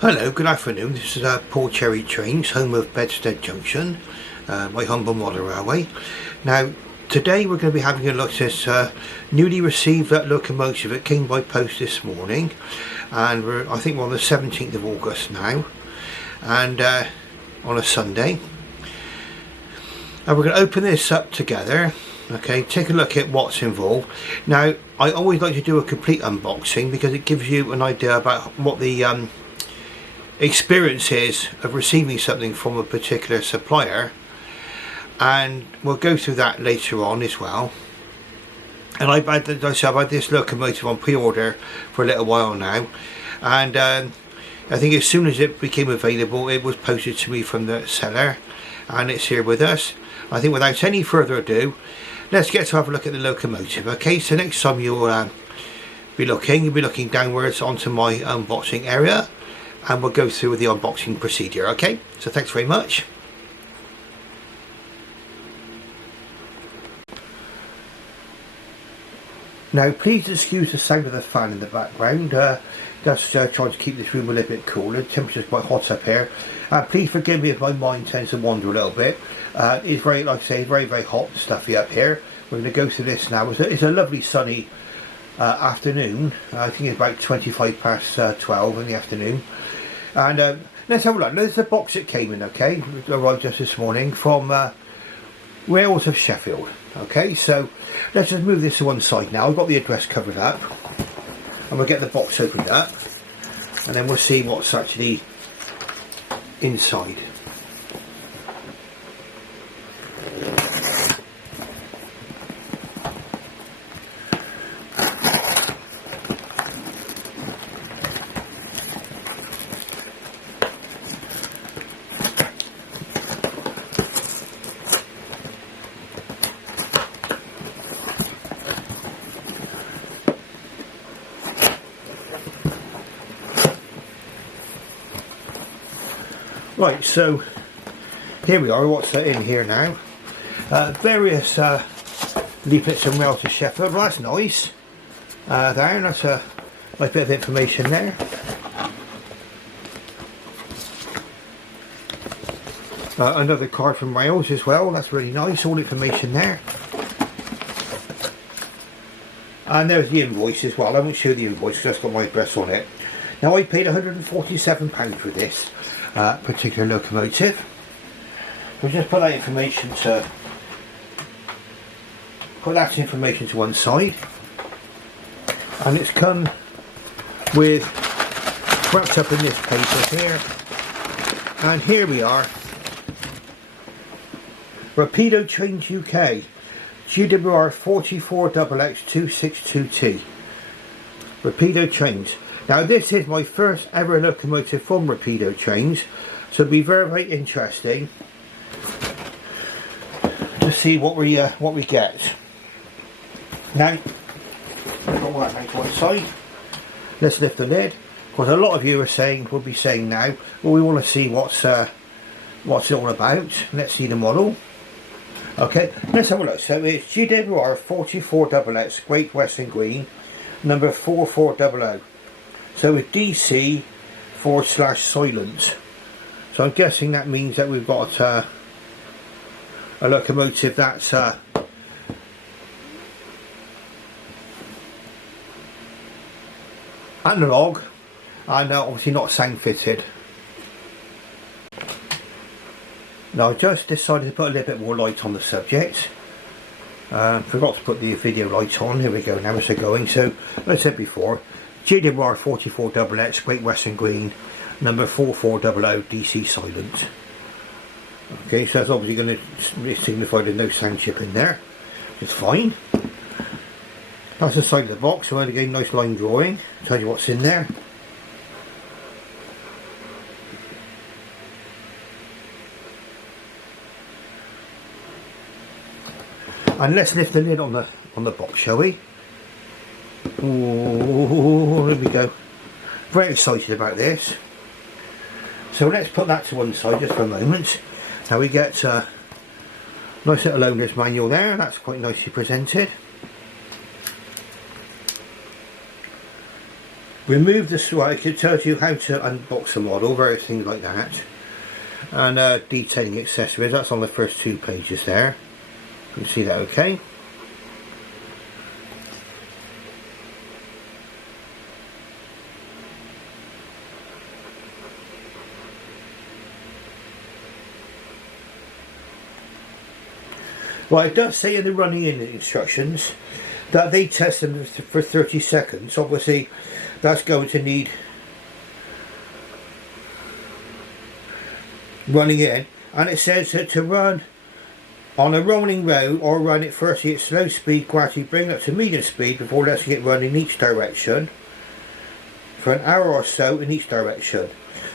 Hello, good afternoon. This is Prairie Trains, home of Bedstead Junction, my humble model railway. Now, today we're going to be having a look at this newly received locomotive. It came by post this morning, and I think we're on the 17th of August now, and on a Sunday. And we're going to open this up together. Okay, take a look at what's involved. Now, I always like to do a complete unboxing because it gives you an idea about what the experience is of receiving something from a particular supplier, and we'll go through that later on as well. And I've had this locomotive on pre-order for a little while now, and I think as soon as it became available it was posted to me from the seller, and it's here with us. I think without any further ado, let's get to have a look at the locomotive. Okay, so next time you'll be looking downwards onto my unboxing area, and we'll go through the unboxing procedure. Okay, so thanks very much. Now please excuse the sound of the fan in the background. Just trying to keep this room a little bit cooler. The temperature's quite hot up here. Please forgive me if my mind tends to wander a little bit. It's very, like I say, very hot and stuffy up here. We're going to go through this now. It's a lovely sunny afternoon. I think it's about 25 past 12 in the afternoon. And let's have a look. There's the box it came in, okay? It arrived just this morning from Rails of Sheffield. Okay, so let's just move this to one side now. I've got the address covered up, and we'll get the box opened up, and then we'll see what's actually inside. Right, so here we are, what's in here now. Various leaflets and Rails to Sheffield. Well, that's nice. That's a nice bit of information there. Another card from Rails as well, that's really nice, all information there. And there's the invoice as well. I won't show the invoice because that's got my address on it. Now, I paid £147 for this particular locomotive. We'll just put that information to one side, and it's come with, wrapped up in this paper here, and here we are. Rapido Trains UK, GWR 44XX262T. Rapido Trains. Now this is my first ever locomotive from Rapido Trains, so it'll be very interesting to see what we get. Now, I've got one to one side. Let's lift the lid, because a lot of you will be saying now, well, we want to see what's it all about. Let's see the model. Okay, let's have a look. So it's GWR 44XX Great Western Green, number 4400. So it's DC/silent. So I'm guessing that means that we've got a locomotive that's analog and obviously not sound fitted. Now I just decided to put a little bit more light on the subject. Forgot to put the video light on. Here we go, now it's going. So as I said before, GWR 44XX Great Western Green, number 4400, DC silent. Okay, so that's obviously going to signify there's no sound chip in there. It's fine. That's the side of the box. So again, nice line drawing. Tell you what's in there. And let's lift the lid on the box, shall we? Oh, there we go. Very excited about this. So let's put that to one side just for a moment. Now we get a nice little owner's manual there. That's quite nicely presented. remove the switch. It tells you how to unbox the model, various things like that, and detailing accessories. That's on the first 2 pages there. You can see that okay. Well, it does say in the running in instructions that they test them for 30 seconds. Obviously that's going to need running in, and it says that to run on a rolling road or run it firstly at slow speed, gradually bring it up to medium speed before letting it run in each direction for an hour or so in each direction.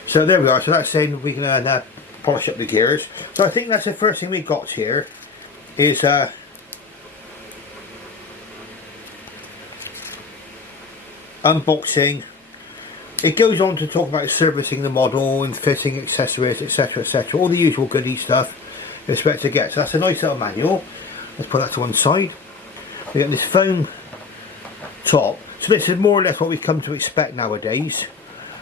So there we are. So that's saying we can polish up the gears. So I think that's the first thing we got here is unboxing. It goes on to talk about servicing the model and fitting accessories, etc, etc, all the usual goodie stuff you expect to get. So that's a nice little manual. Let's put that to one side. We got this foam top, so this is more or less what we've come to expect nowadays.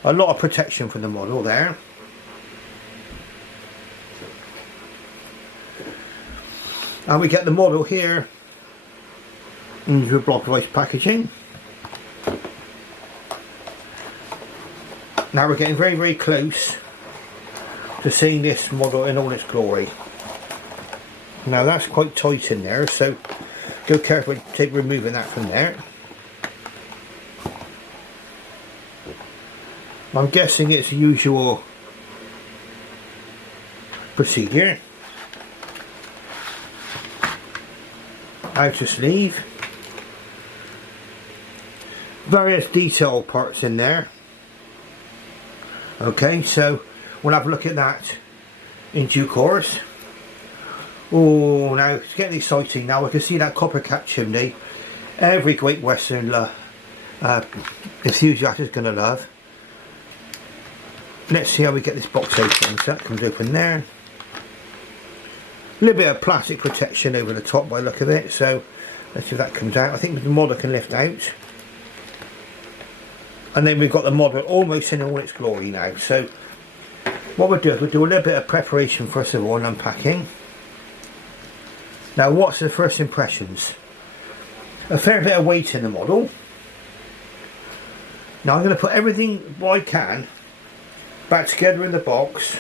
A lot of protection from the model there. And we get the model here into a block of ice packaging. Now we're getting very, very close to seeing this model in all its glory. Now that's quite tight in there, so go carefully removing that from there. I'm guessing it's the usual procedure. Outer sleeve, various detail parts in there. Okay, so we'll have a look at that in due course. Oh, now it's getting exciting. Now I can see that copper cap chimney. Every Great Western enthusiast is going to love. Let's see how we get this box open. So that comes open there. A little bit of plastic protection over the top by the look of it, so let's see if that comes out. I think the model can lift out. And then we've got the model almost in all its glory now. So what we'll do is we'll do a little bit of preparation first of all and unpacking. Now what's the first impressions? A fair bit of weight in the model. Now I'm going to put everything I can back together in the box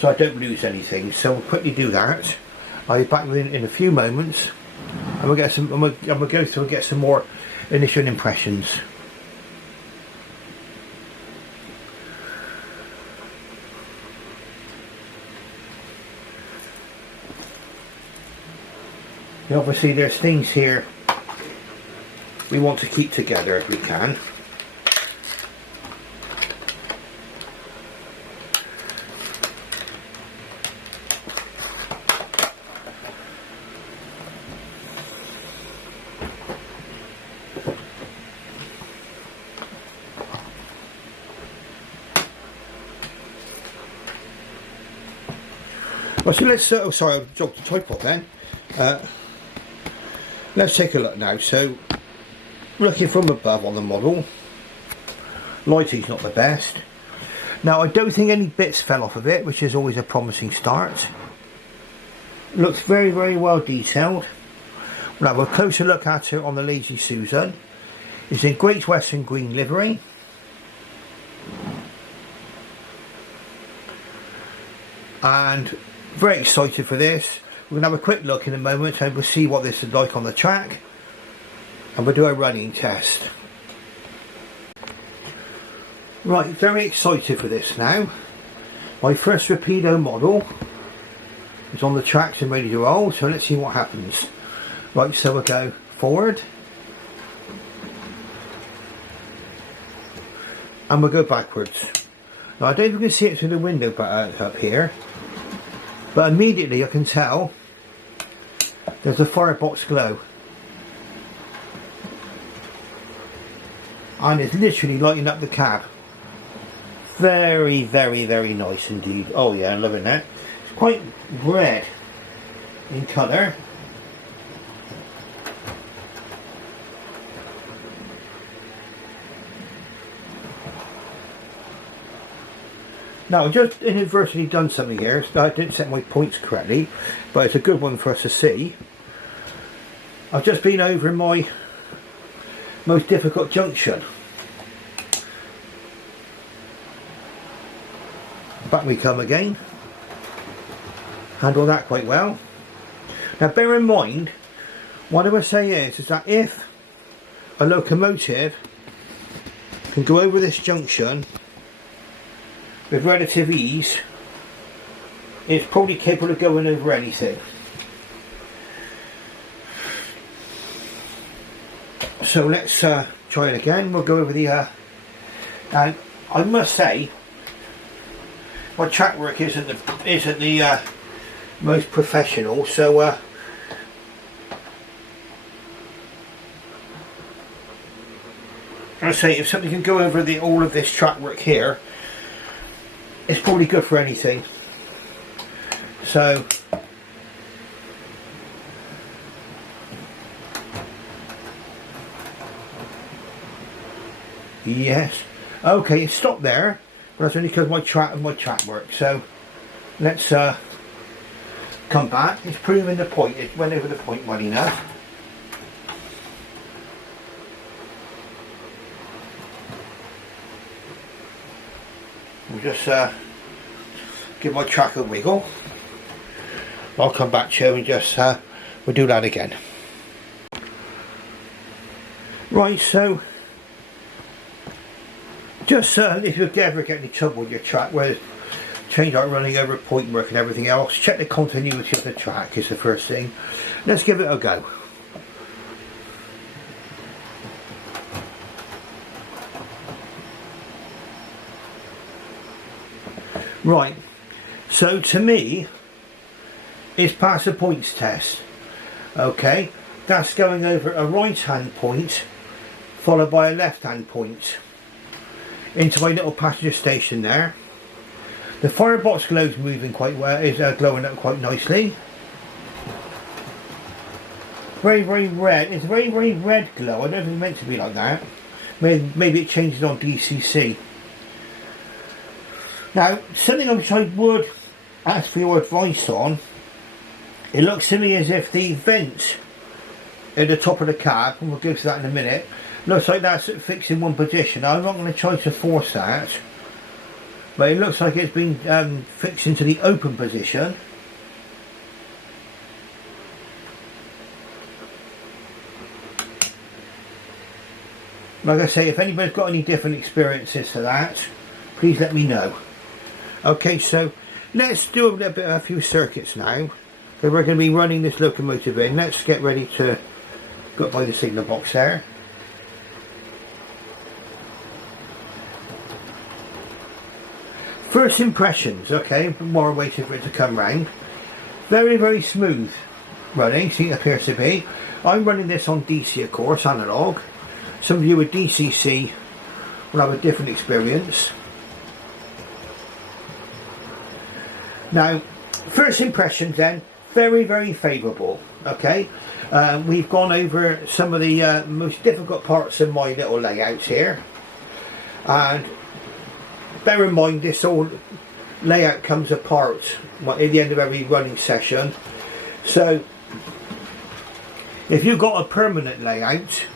so I don't lose anything, so we'll quickly do that. I'll be back in a few moments, and we'll get some. I'm gonna go through and get some more initial impressions. Now obviously there's things here we want to keep together if we can. Well, so let's, oh sorry, I jogged the tripod then. Let's take a look now. So, looking from above on the model, lighting's not the best. Now I don't think any bits fell off of it, which is always a promising start. Looks very, very well detailed. We'll have a closer look at it on the Lazy Susan. It's in Great Western green livery. And very excited for this. We're going to have a quick look in a moment and we'll see what this is like on the track, and we'll do a running test. Right, very excited for this now. My first Rapido model is on the tracks and ready to roll, so let's see what happens. Right, so we'll go forward and we'll go backwards. Now I don't know if you can see it through the window up here, but immediately I can tell there's a firebox glow, and it's literally lighting up the cab. Very, very, very nice indeed. Oh yeah, I'm loving that. It's quite red in colour. Now I've just inadvertently done something here. I didn't set my points correctly, but it's a good one for us to see. I've just been over my most difficult junction. Back we come again. Handle that quite well. Now bear in mind, what I would say is that if a locomotive can go over this junction with relative ease, it's probably capable of going over anything. So let's try it again. We'll go over the and I must say my track work isn't the most professional, so I say if something can go over all of this track work here, it's probably good for anything. So yes, okay, it stopped there, but that's only because of my track work. So let's come back. It's proving the point. It went over the point well enough. We'll just give my track a wiggle. I'll come back to you and just we'll do that again. Right, so just if you ever get any trouble with your track where trains aren't running over point work and everything else, check the continuity of the track is the first thing. Let's give it a go. Right, so to me it's past the points test. Okay, that's going over a right hand point followed by a left hand point into my little passenger station there. The firebox glow's moving quite well, is glowing up quite nicely. Very red, it's a very red glow. I don't think it's meant to be like that. Maybe it changes on DCC. Now, something which I would ask for your advice on, it looks to me as if the vent at the top of the cab, and we'll go to that in a minute, looks like that's fixed in one position. I'm not going to try to force that, but it looks like it's been fixed into the open position. Like I say, if anybody's got any different experiences to that, please let me know. Okay, so let's do a few circuits now. So we're going to be running this locomotive in. Let's get ready to go up by the signal box there. First impressions, okay, while we're waiting for it to come round. Very smooth running, see it appears to be. I'm running this on DC, of course, analog. Some of you with DCC will have a different experience. Now, first impressions then, very favourable, okay. We've gone over some of the most difficult parts of my little layout here, and bear in mind this whole layout comes apart at the end of every running session. So if you've got a permanent layout,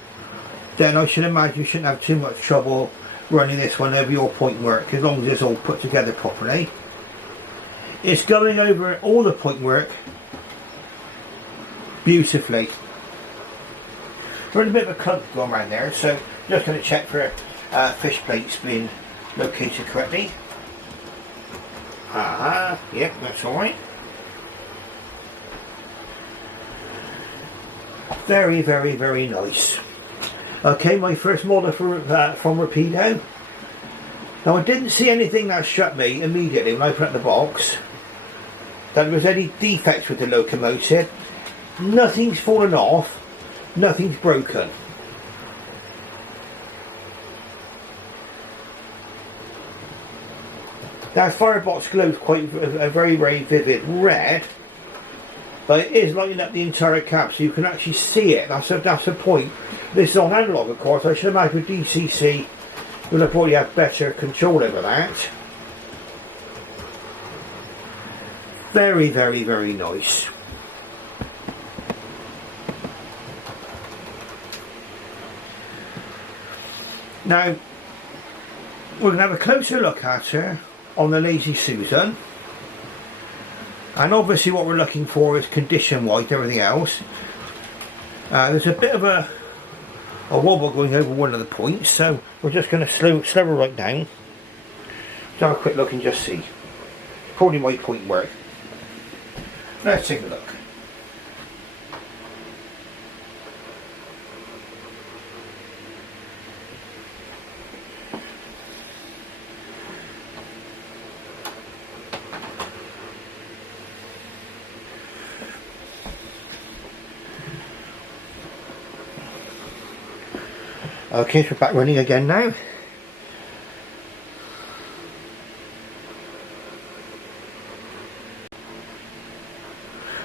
then I should imagine you shouldn't have too much trouble running this one over your point work, as long as it's all put together properly. It's going over all the point work beautifully. There's a bit of a clump going around there, so just going to check for fish plates being located correctly. Yep, that's alright. Very nice. Okay, my first model from Rapido. Now I didn't see anything that struck me immediately when I put it in the box that there was any defects with the locomotive. Nothing's fallen off, nothing's broken. That firebox glows quite a very vivid red, but it is lighting up the entire cab, so you can actually see it. That's the point. This is on analog, of course. I should imagine with DCC you'll probably have better control over that. Very, very, very nice. Now, we're going to have a closer look at her on the Lazy Susan. And obviously what we're looking for is condition wise, everything else. There's a bit of a wobble going over one of the points, so we're just going to slow her right down. Let's have a quick look and just see. Probably my point work. Let's take a look. Okay, so we're back running again now.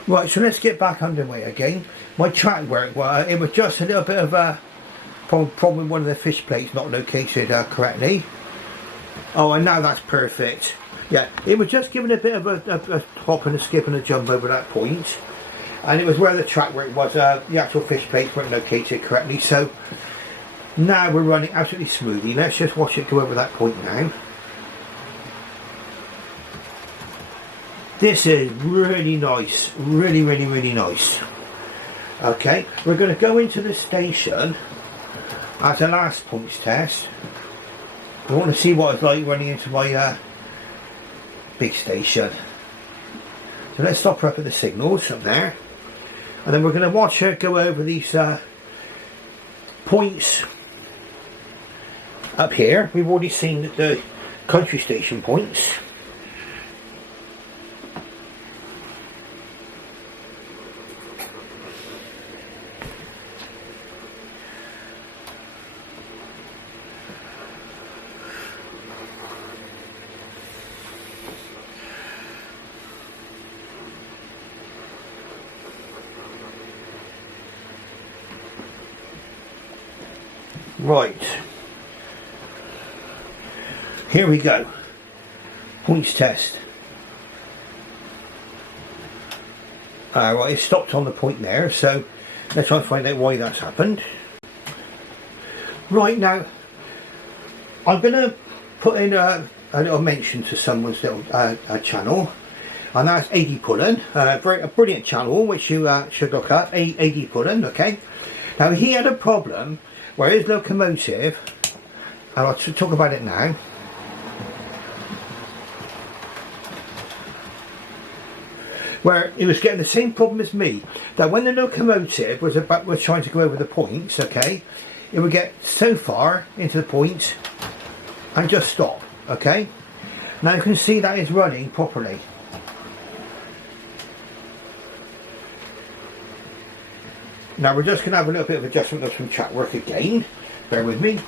Right, so let's get back underway again. My track work, well, it was just a little bit of a problem with one of the fish plates not located correctly. Oh, and now that's perfect. Yeah, it was just giving a bit of a hop and a skip and a jump over that point. And it was where the track work was, the actual fish plates weren't located correctly. So now we're running absolutely smoothly. Let's just watch it go over that point now. This is really nice, really, really, really nice. Okay, we're going to go into the station as a last points test. I want to see what it's like running into my big station. So let's stop her up at the signals up there. And then we're going to watch her go over these points up here. We've already seen the country station points. Right, here we go, points test. Right, it stopped on the point there, so let's try and find out why that's happened. Right, now I'm going to put in a little mention to someone's little channel, and that's AD Pullen, a brilliant channel which you should look at, AD Pullen. Okay, now he had a problem where his locomotive, and I'll talk about it now, where he was getting the same problem as me, that when the locomotive was trying to go over the points, okay, it would get so far into the point and just stop. Okay, now you can see that it's running properly. Now we're just going to have a little bit of adjustment of some track work again. Bear with me.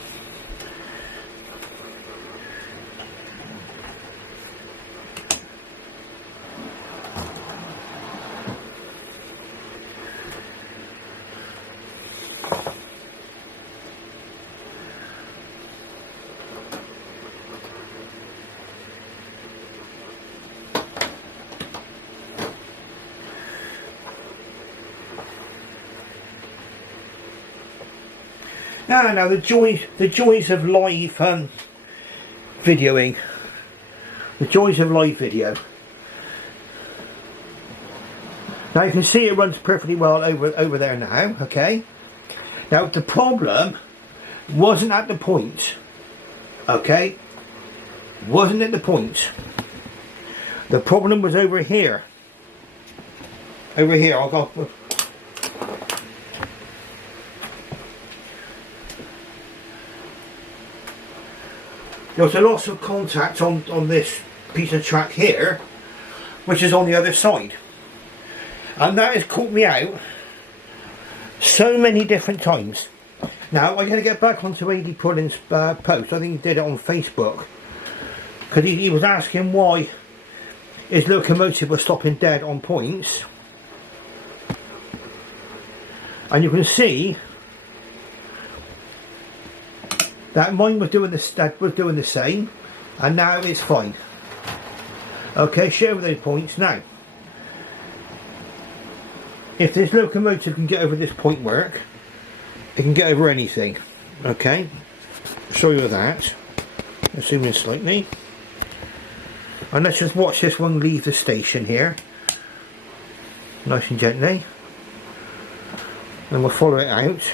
Now the joys of live videoing. The joys of live video. Now you can see it runs perfectly well over there now, okay? Now the problem wasn't at the point, okay? Wasn't at the point. The problem was over here. Over here, I'll go. There was a loss of contact on this piece of track here, which is on the other side. And that has caught me out so many different times. Now, I'm going to get back onto AD Pullen's post. I think he did it on Facebook. Because he was asking why his locomotive was stopping dead on points. And you can see that mine was doing the same, and now it's fine. Okay, share with those points now. if this locomotive can get over this point work, it can get over anything. Okay, show you that. Let's zoom in slightly. And let's just watch this one leave the station here. Nice and gently. And we'll follow it out.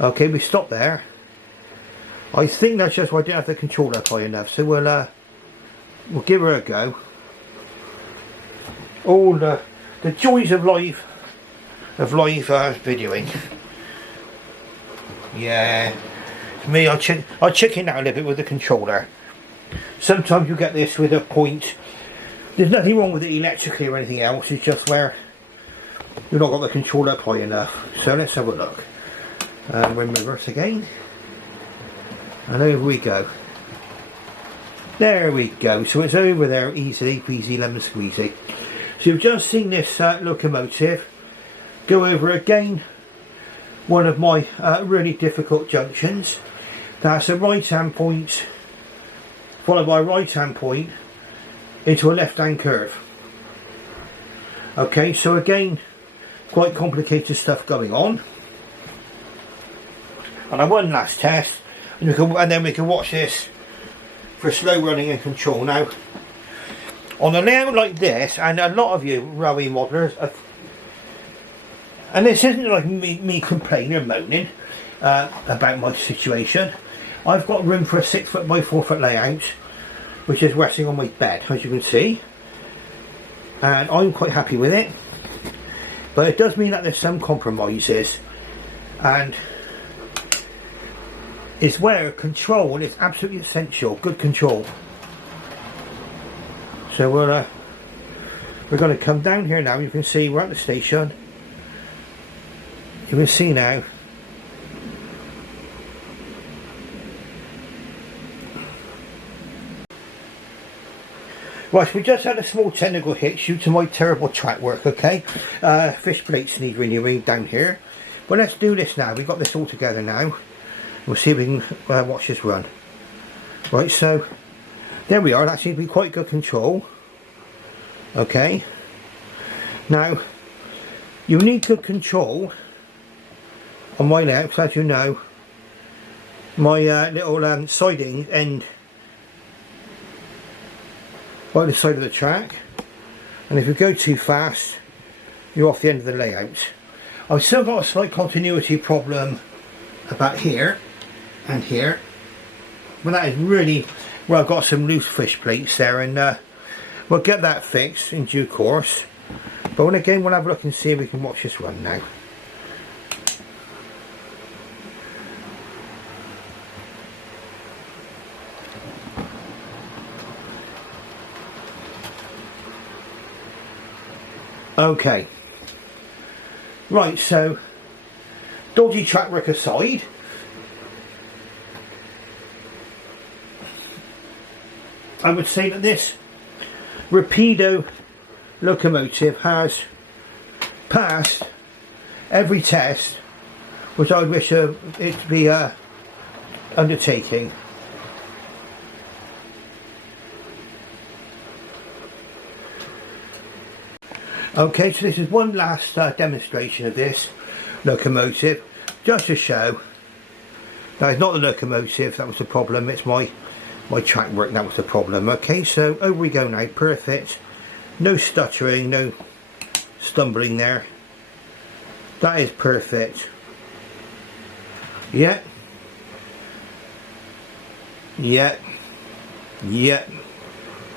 Okay, we stopped there. I think that's just why I didn't have the controller up high enough. So we'll give her a go. All the joys of live videoing. Yeah, me, I chicken out a little bit with the controller. Sometimes you get this with a point. There's nothing wrong with it electrically or anything else. It's just where you've not got the controller up high enough. So let's have a look. We're in reverse again. And over we go. There we go. So it's over there easily peasy lemon squeezy. So you've just seen this locomotive go over again one of my really difficult junctions. That's a right hand point followed by a right hand point into a left hand curve. Okay, so again, quite complicated stuff going on. And I one last test, and then we can watch this for slow running and control. Now, on a layout like this, and a lot of you railway modelers, and this isn't like me complaining or moaning about my situation. I've got room for a 6 foot by 4 foot layout, which is resting on my bed, as you can see, and I'm quite happy with it. But it does mean that there's some compromises, and it's where control is absolutely essential. Good control. So we're going to come down here now. You can see we're at the station. You can see now. Right, so we just had a small technical hitch due to my terrible track work, okay? Fish plates need renewing down here. But let's do this now. We've got this all together now. We'll see if we can watch this run. Right, so there we are. That seems to be quite good control. Okay. Now, you need good control on my layout, because as you know, my little siding end by the side of the track, and if you go too fast, you're off the end of the layout. I've still got a slight continuity problem about here and here, but that is really where I've got some loose fish plates there, and we'll get that fixed in due course. But when again, we'll have a look and see if we can watch this run now. Okay, right, so dodgy track work aside, I would say that this Rapido locomotive has passed every test which I would wish it to be undertaking. Okay, so this is one last demonstration of this locomotive, just to show that it's not the locomotive that was the problem, it's my track work that was the problem. Okay, so over we go now, perfect, no stuttering, no stumbling there, that is perfect. Yeah,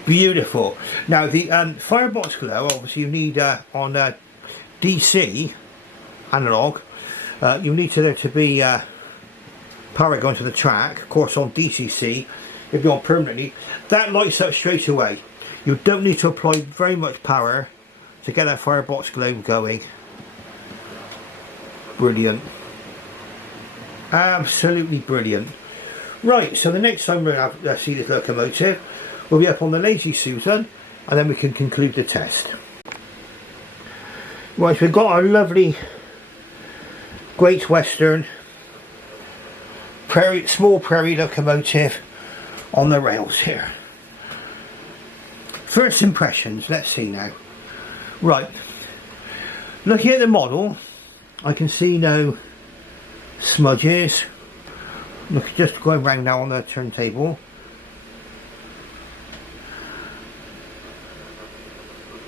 beautiful. Now the firebox glow, obviously you need on DC analog, you need there to be power going to the track. Of course on DCC, if you're on permanently, that lights up straight away. You don't need to apply very much power to get that firebox glow going. Brilliant, absolutely brilliant. Right, so the next time we're going to see this locomotive, we'll be up on the Lazy Susan, and then we can conclude the test. Right, so we've got our lovely Great Western Prairie, small Prairie locomotive on the rails here. First impressions, let's see now. Right, looking at the model, I can see no smudges. Look, just going round now on the turntable.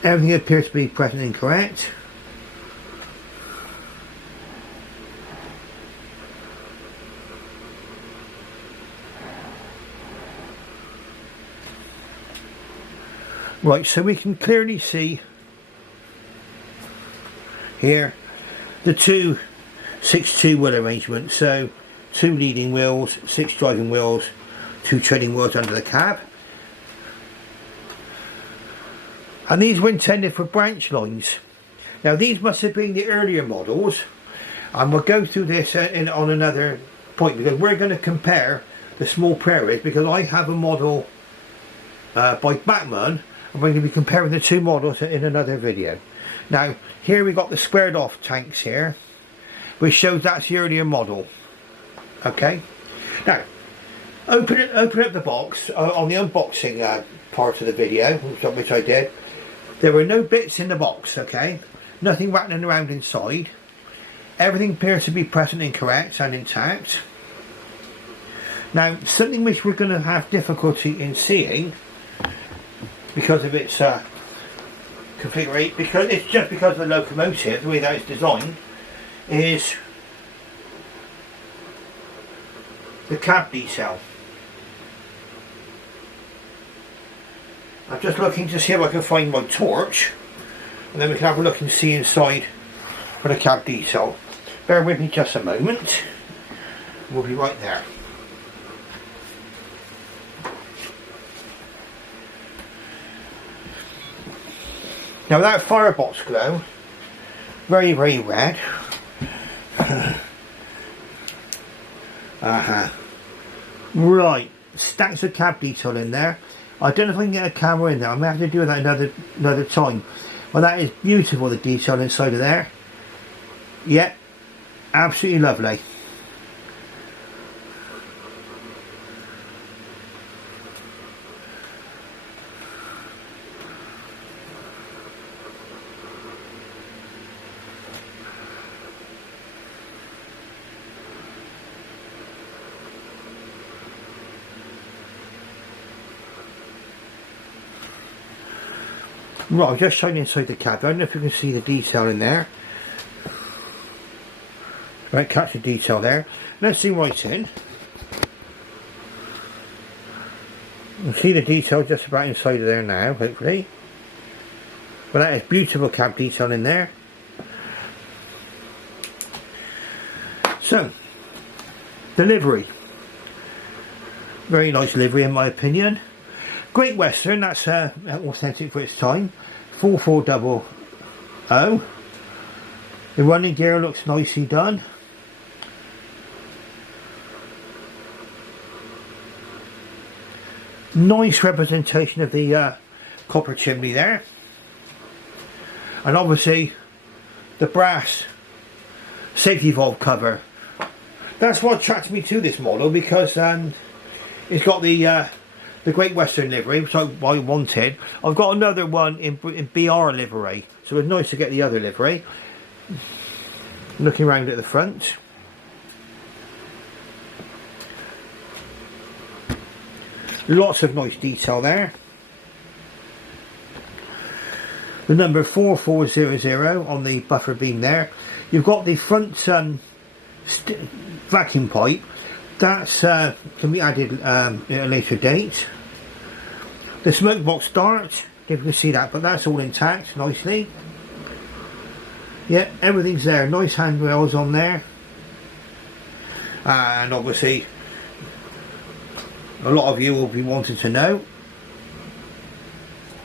Everything appears to be present and correct. Right, so we can clearly see here the two 6-2 wheel arrangements. So 2 leading wheels, 6 driving wheels, 2 trailing wheels under the cab. And these were intended for branch lines. Now these must have been the earlier models, and we'll go through this on another point, because we're going to compare the small Prairies, because I have a model by Bachmann, and we're going to be comparing the two models in another video. Now here we got the squared off tanks here, which shows that's the earlier model. Okay, now open up the box on the unboxing part of the video, which I did. There were no bits in the box, okay, nothing rattling around inside. Everything appears to be present and correct and intact. Now something which we're going to have difficulty in seeing because of its configuration, because it's just because of the locomotive, the way that it's designed, is the cab detail. I'm just looking to see if I can find my torch, and then we can have a look and see inside for the cab detail. Bear with me just a moment, we'll be right there. Now that firebox glow, very red. Right, stacks of cab detail in there. I don't know if I can get a camera in there. I may have to do that another time. Well, that is beautiful, the detail inside of there. Yeah, absolutely lovely. Right, I'm just showing inside the cab. I don't know if you can see the detail in there. Right, catch the detail there. Let's zoom right in. You can see the detail just about inside of there now, hopefully. But that is beautiful cab detail in there. So, the livery. Very nice livery in my opinion. Great Western, that's authentic for its time. 4400. The running gear looks nicely done. Nice representation of the copper chimney there. And obviously the brass safety valve cover. That's what attracted me to this model, because it's got the Great Western livery, which I wanted. I've got another one in BR livery, so it's nice to get the other livery. Looking around at the front, lots of nice detail there. The number 4400 on the buffer beam there. You've got the front vacuum pipe. That's can be added at a later date. The smoke box dart, if you can see that, but that's all intact nicely. Yeah, everything's there. Nice handrails on there. And obviously, a lot of you will be wanting to know.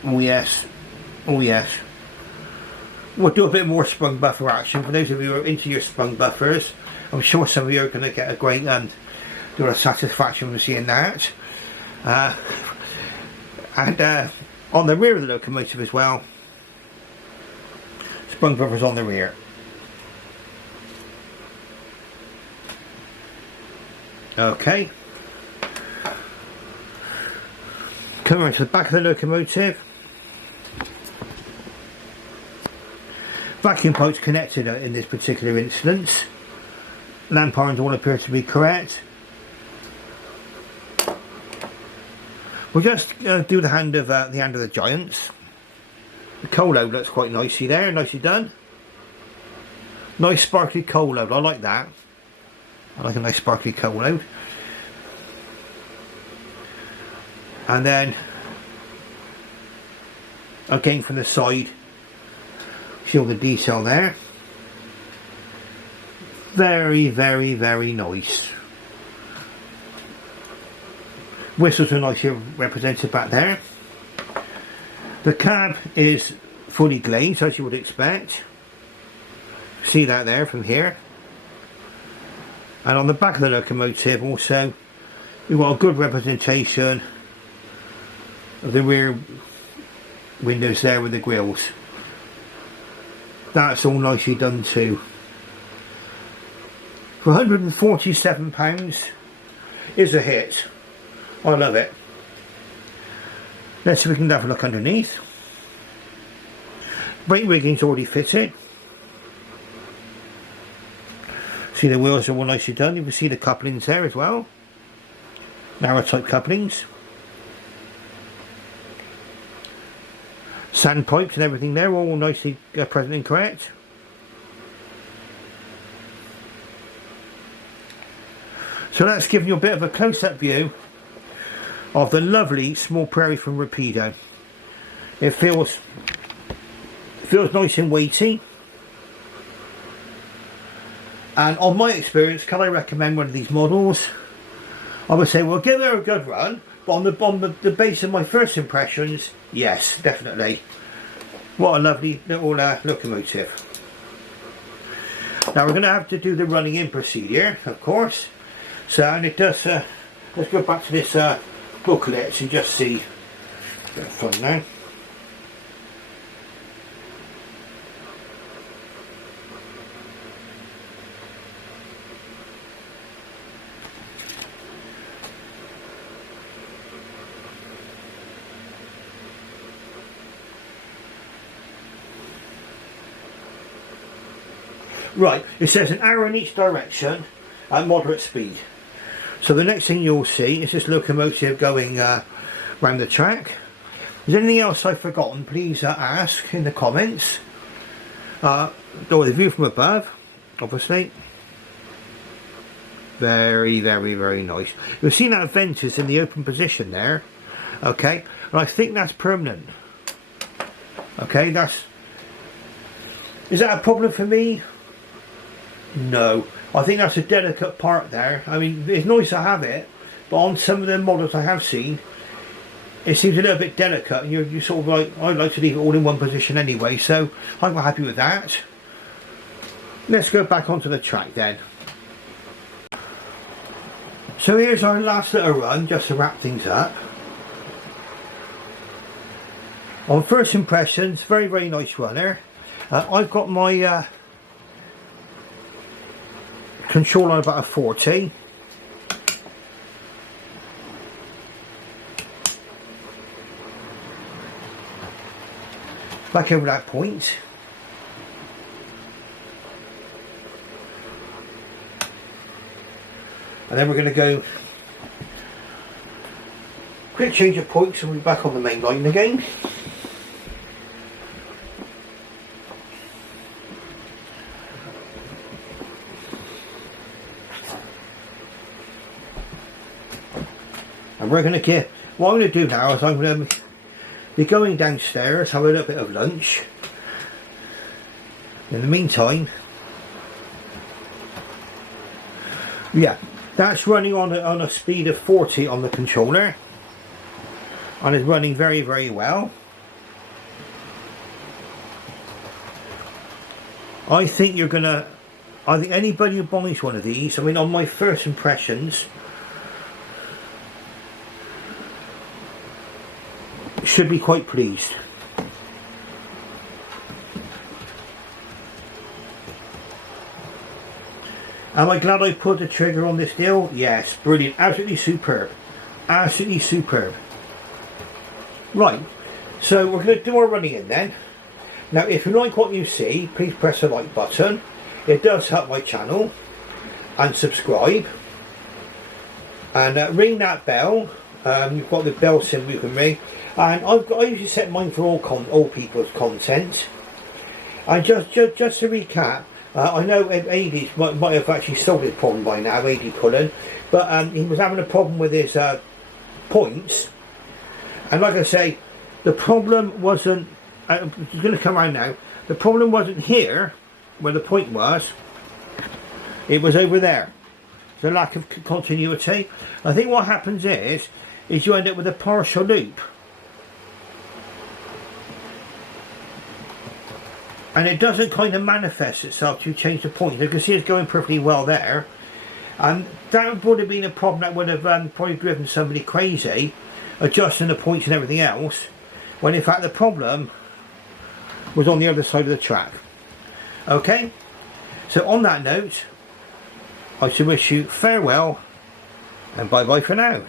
Oh yes, oh yes. We'll do a bit more sprung buffer action. For those of you who are into your sprung buffers, I'm sure some of you are going to get a great do a satisfaction from seeing that. And on the rear of the locomotive as well, sprung buffers on the rear. Okay, coming to the back of the locomotive. Vacuum pipes connected in this particular instance. Lamp irons all appear to be correct. We'll just do the hand of the Giants. The coal load looks quite nicely there, nicely done. Nice sparkly coal load, I like that. I like a nice sparkly coal load. And then again from the side, see all the detail there. Very, very, very nice. Whistles are nicely represented back there. The cab is fully glazed, as you would expect. See that there from here. And on the back of the locomotive also, we've got a good representation of the rear windows there with the grills. That's all nicely done too. For £147 is a hit. I love it. Let's see if we can have a look underneath. Brake rigging's already fitted. See, the wheels are all nicely done. You can see the couplings there as well. Narrow type couplings. Sandpipes and everything there, all nicely present and correct. So that's giving you a bit of a close-up view of the lovely small Prairie from Rapido. It feels nice and weighty. And on my experience, can I recommend one of these models? I would say, well, give her a good run, but on the base of my first impressions, yes, definitely. What a lovely little locomotive. Now we're going to have to do the running in procedure, of course. So, and it does, let's go back to this booklet and just see. A bit of fun now. Right, it says an hour in each direction at moderate speed. So the next thing you'll see is this locomotive going round the track. Is there anything else I've forgotten? Please ask in the comments. The view from above, obviously. Very, very, very nice. You'll see that vent is in the open position there. Okay, and I think that's permanent. Okay, is that a problem for me? No, I think that's a delicate part there. I mean, it's nice to have it, but on some of the models I have seen, it seems a little bit delicate, and you sort of like, I'd like to leave it all in one position anyway, so I'm quite happy with that. Let's go back onto the track then. So here's our last little run, just to wrap things up. On first impressions, very, very nice runner. I've got my control on about a 40. Back over that point. And then we're going to go quick change of points and we'll be back on the main line again. And we're going to get, what I'm going to do now is I'm going to be going downstairs, have a little bit of lunch. In the meantime, yeah, that's running on a speed of 40 on the controller. And it's running very, very well. I think anybody who buys one of these, I mean, on my first impressions, should be quite pleased. Am I glad I pulled the trigger on this deal? Yes, brilliant, absolutely superb. Absolutely superb. Right, so we're going to do our running in then. Now if you like what you see, please press the like button. It does help my channel. And subscribe. And ring that bell. You've got the bell symbol you can ring. And I usually set mine for all people's content. And just to recap, I know AD might have actually solved his problem by now, AD Cullen, but he was having a problem with his points. And like I say, the problem wasn't, it's going to come around now, the problem wasn't here, where the point was, it was over there. The lack of continuity. I think what happens is you end up with a partial loop. And it doesn't kind of manifest itself to change the point. You can see it's going perfectly well there. And that would have been a problem that would have probably driven somebody crazy, adjusting the points and everything else, when in fact the problem was on the other side of the track. Okay? So on that note, I shall wish you farewell and bye bye for now.